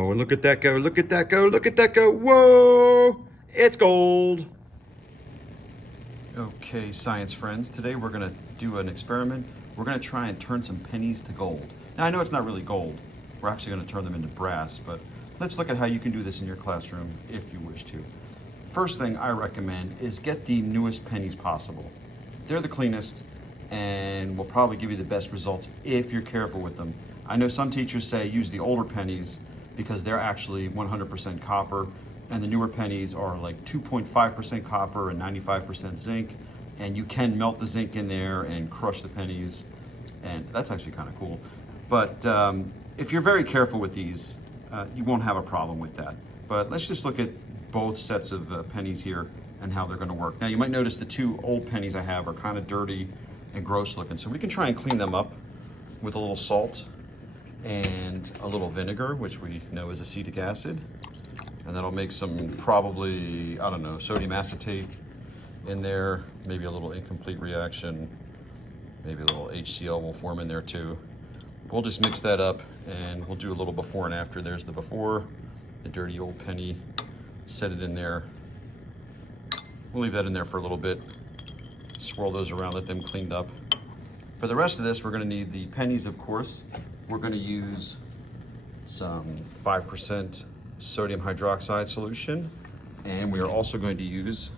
Oh, and look at that go, look at that go, look at that go. Whoa, it's gold. Okay, science friends, today we're gonna do an experiment. We're gonna try and turn some pennies to gold. Now, I know it's not really gold. We're actually gonna turn them into brass, but let's look at how you can do this in your classroom if you wish to. First thing I recommend is get the newest pennies possible. They're the cleanest and will probably give you the best results if you're careful with them. I know some teachers say use the older pennies because they're actually 100% copper, and the newer pennies are like 2.5% copper and 95% zinc, and you can melt the zinc in there and crush the pennies, and that's actually kind of cool. But if you're very careful with these, you won't have a problem with that. But let's just look at both sets of pennies here and how they're going to work. Now, you might notice the two old pennies I have are kind of dirty and gross looking, so we can try and clean them up with a little salt and a little vinegar, which we know is acetic acid, and that'll make some probably, I don't know, sodium acetate in there, maybe a little incomplete reaction, maybe a little HCl will form in there too. We'll just mix that up and we'll do a little before and after. There's the before, the dirty old penny, set it in there. We'll leave that in there for a little bit, swirl those around, let them cleaned up. For the rest of this, we're gonna need the pennies, of course. We're gonna use some 5% sodium hydroxide solution, and we are also going to use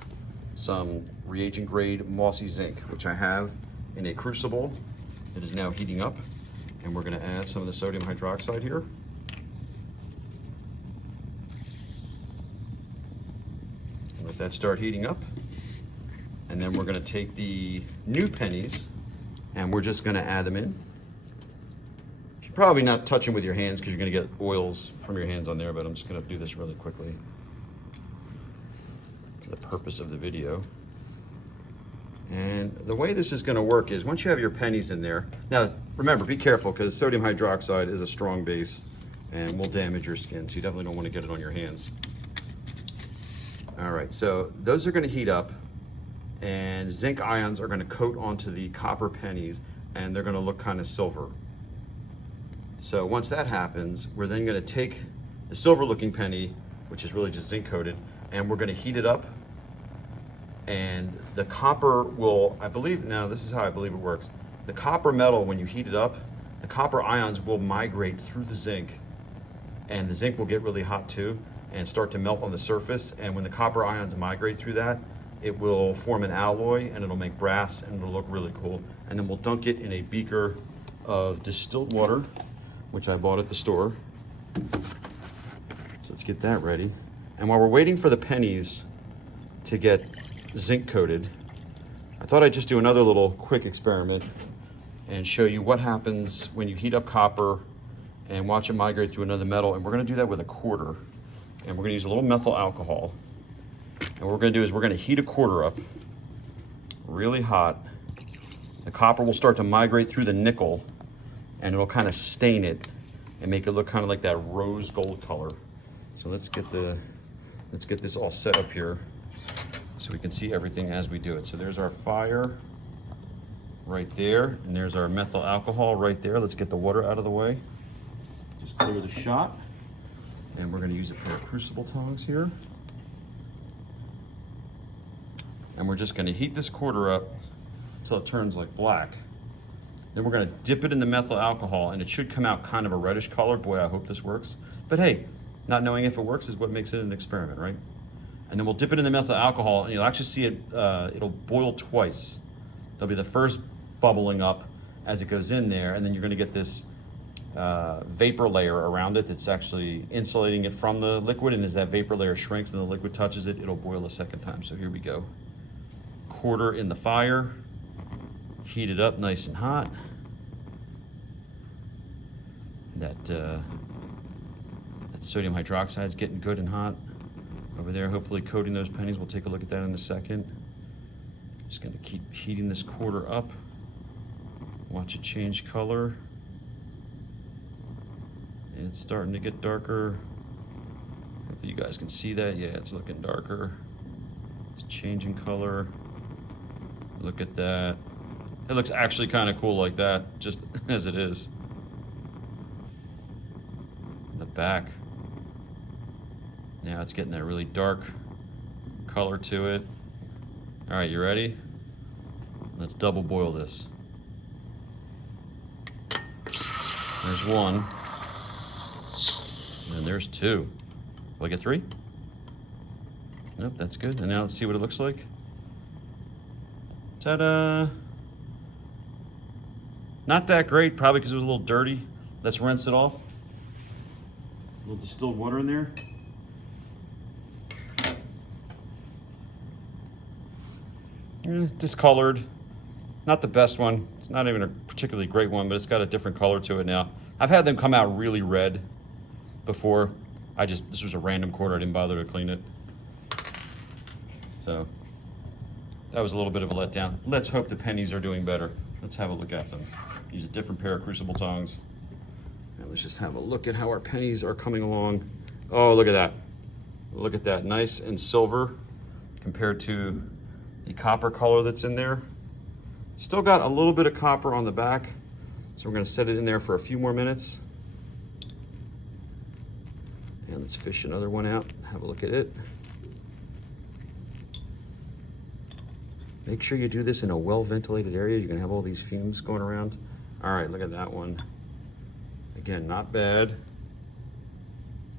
some reagent grade mossy zinc, which I have in a crucible. It is now heating up, and we're gonna add some of the sodium hydroxide here. Let that start heating up, and then we're gonna take the new pennies and we're just gonna add them in. You're probably not touching with your hands because you're gonna get oils from your hands on there, but I'm just gonna do this really quickly for the purpose of the video. And the way this is gonna work is once you have your pennies in there, now remember, be careful because sodium hydroxide is a strong base and will damage your skin, so you definitely don't wanna get it on your hands. All right, so those are gonna heat up, and zinc ions are gonna coat onto the copper pennies, and they're gonna look kind of silver. So once that happens, we're then gonna take the silver looking penny, which is really just zinc coated, and we're gonna heat it up, and the copper will, I believe, now this is how I believe it works. The copper metal, when you heat it up, the copper ions will migrate through the zinc, and the zinc will get really hot too, and start to melt on the surface. And when the copper ions migrate through that, it will form an alloy and it'll make brass and it'll look really cool. And then we'll dunk it in a beaker of distilled water, which I bought at the store. So let's get that ready. And while we're waiting for the pennies to get zinc coated, I thought I'd just do another little quick experiment and show you what happens when you heat up copper and watch it migrate through another metal. And we're gonna do that with a quarter. And we're gonna use a little methyl alcohol. And what we're gonna do is we're gonna heat a quarter up really hot. The copper will start to migrate through the nickel and it'll kind of stain it and make it look kind of like that rose gold color. So let's get this all set up here so we can see everything as we do it. So there's our fire right there, and there's our methyl alcohol right there. Let's get the water out of the way. Just clear the shot. And we're gonna use a pair of crucible tongs here. And we're just gonna heat this quarter up until it turns like black. Then we're gonna dip it in the methyl alcohol, and it should come out kind of a reddish color. Boy, I hope this works. But hey, not knowing if it works is what makes it an experiment, right? And then we'll dip it in the methyl alcohol, and you'll actually see it, it'll boil twice. There'll be the first bubbling up as it goes in there, and then you're gonna get this vapor layer around it that's actually insulating it from the liquid, and as that vapor layer shrinks and the liquid touches it, it'll boil a second time. So here we go. Quarter in the fire, heat it up nice and hot. That sodium hydroxide is getting good and hot over there, hopefully coating those pennies. We'll take a look at that in a second. Just gonna keep heating this quarter up. Watch it change color. It's starting to get darker. Hopefully you guys can see that. Yeah, it's looking darker. It's changing color. Look at that. It looks actually kind of cool like that, just as it is. The back, Now it's getting that really dark color to it. All right, you ready? Let's double boil this. There's one. And there's two. Will I get three? Nope, that's good. And now let's see what it looks like. Ta-da! Not that great, probably because it was a little dirty. Let's rinse it off. A little distilled water in there. Discolored. Not the best one. It's not even a particularly great one, but it's got a different color to it now. I've had them come out really red before. This was a random quarter. I didn't bother to clean it. So that was a little bit of a letdown. Let's hope the pennies are doing better. Let's have a look at them. Use a different pair of crucible tongs. And let's just have a look at how our pennies are coming along. Oh, look at that. Look at that, nice and silver compared to the copper color that's in there. Still got a little bit of copper on the back. So we're gonna set it in there for a few more minutes. And let's fish another one out, have a look at it. Make sure you do this in a well-ventilated area. You're gonna have all these fumes going around. All right, look at that one. Again, not bad.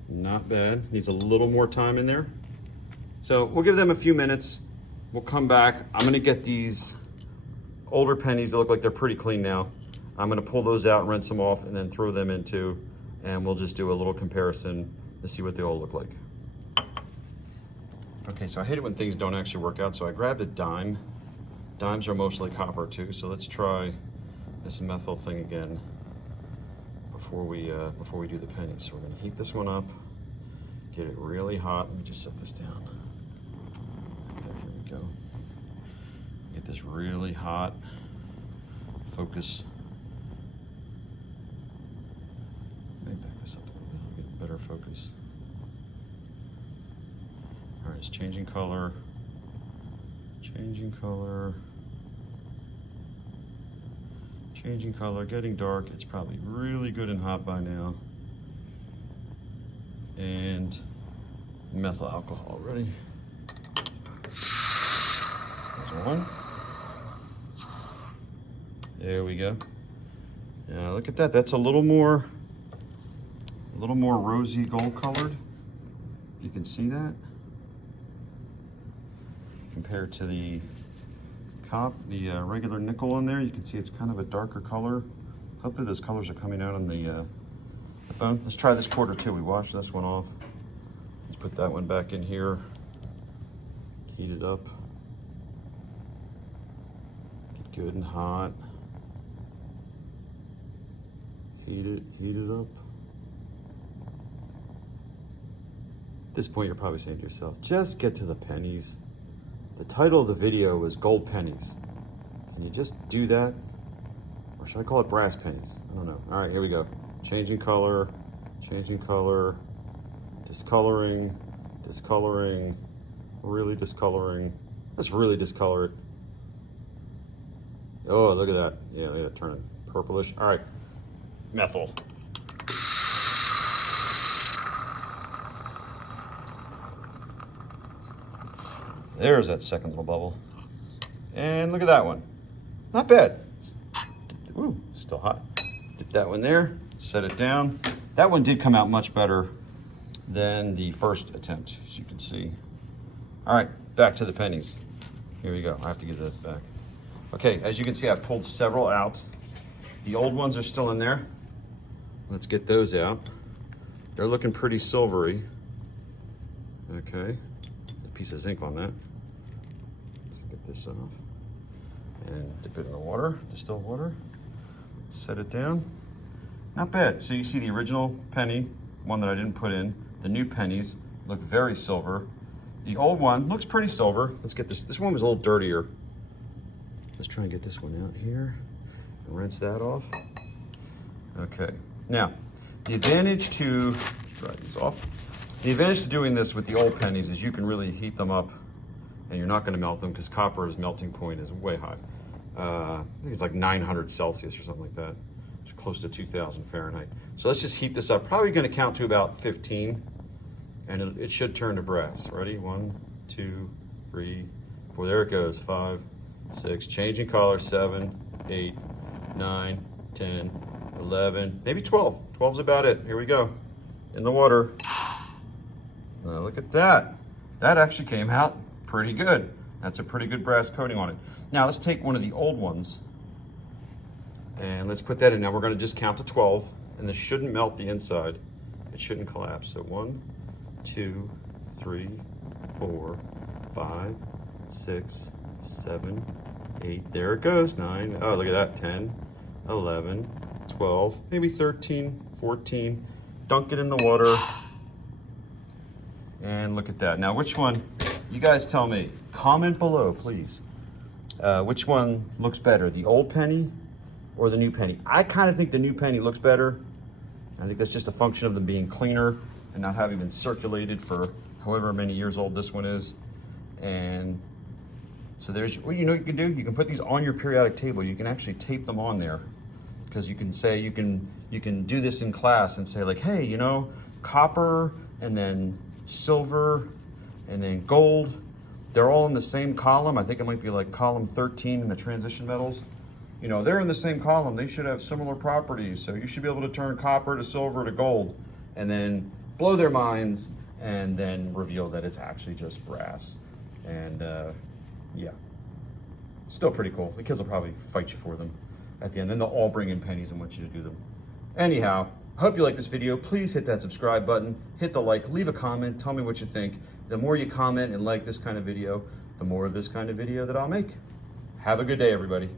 Not bad. Needs a little more time in there. So we'll give them a few minutes. We'll come back. I'm gonna get these older pennies that look like they're pretty clean now. I'm gonna pull those out, rinse them off, and then throw them into, and we'll just do a little comparison to see what they all look like. Okay, so I hate it when things don't actually work out, so I grabbed a dime. Dimes are mostly copper too, so let's try this methyl thing again before we do the pennies. So we're gonna heat this one up, get it really hot. Let me just set this down. There, here we go. Get this really hot. Focus. Let me back this up a little bit, I'll get better focus. All right, it's changing color. Changing color. Changing color, getting dark. It's probably really good and hot by now. And methyl alcohol, ready? There's one. There we go. Now look at that, that's a little more rosy gold colored. You can see that. Compared to the regular nickel in there, you can see it's kind of a darker color. Hopefully those colors are coming out on the phone. Let's try this quarter too. We washed this one off. Let's put that one back in here. Heat it up. Get good and hot. Heat it up. At this point, you're probably saying to yourself, just get to the pennies. The title of the video was Gold Pennies. Can you just do that? Or should I call it brass pennies? I don't know. All right, here we go. Changing color, discoloring, really discoloring. Let's really discolor it. Oh, look at that. Yeah, look at that turning purplish. All right, methyl. There's that second little bubble. And look at that one. Not bad. Ooh, still hot. Dip that one there, set it down. That one did come out much better than the first attempt, as you can see. All right, back to the pennies. Here we go. I have to get this back. Okay, as you can see, I've pulled several out. The old ones are still in there. Let's get those out. They're looking pretty silvery. Okay, a piece of zinc on that. Let's get this off. And dip it in the water, distilled water. Set it down. Not bad. So you see the original penny, one that I didn't put in. The new pennies look very silver. The old one looks pretty silver. Let's get this. This one was a little dirtier. Let's try and get this one out here and rinse that off. Okay. Now, the advantage to, dry these off. The advantage to doing this with the old pennies is you can really heat them up and you're not going to melt them because copper's melting point is way high. I think it's like 900 Celsius or something like that. It's close to 2000 Fahrenheit. So let's just heat this up. Probably going to count to about 15. and it should turn to brass. Ready? 1, 2, 3, 4. There it goes. 5, 6. Changing color. 7, 8, 9, 10, 11, maybe 12. 12's about it. Here we go. In the water. Now look at that. That actually came out pretty good. That's a pretty good brass coating on it. Now let's take one of the old ones and let's put that in. Now we're going to just count to 12, and this shouldn't melt the inside. It shouldn't collapse. So 1, 2, 3, 4, 5, 6, 7, 8. There it goes. 9. Oh, look at that. 10, 11, 12, maybe 13, 14. Dunk it in the water. And look at that. Now, which one, you guys tell me, comment below, please. Which one looks better, the old penny or the new penny? I kind of think the new penny looks better. I think that's just a function of them being cleaner and not having been circulated for however many years old this one is. And so there's, well, you know what you can do? You can put these on your periodic table. You can actually tape them on there, because you can say, you can do this in class and say like, hey, you know, copper and then silver and then gold, they're all in the same column. I think it might be like column 13 in the transition metals. You know, they're in the same column. They should have similar properties. So you should be able to turn copper to silver to gold and then blow their minds and then reveal that it's actually just brass. And yeah, still pretty cool. The kids will probably fight you for them at the end. Then they'll all bring in pennies and want you to do them. Anyhow, I hope you like this video. Please hit that subscribe button, hit the like, leave a comment, tell me what you think. The more you comment and like this kind of video, the more of this kind of video that I'll make. Have a good day, everybody.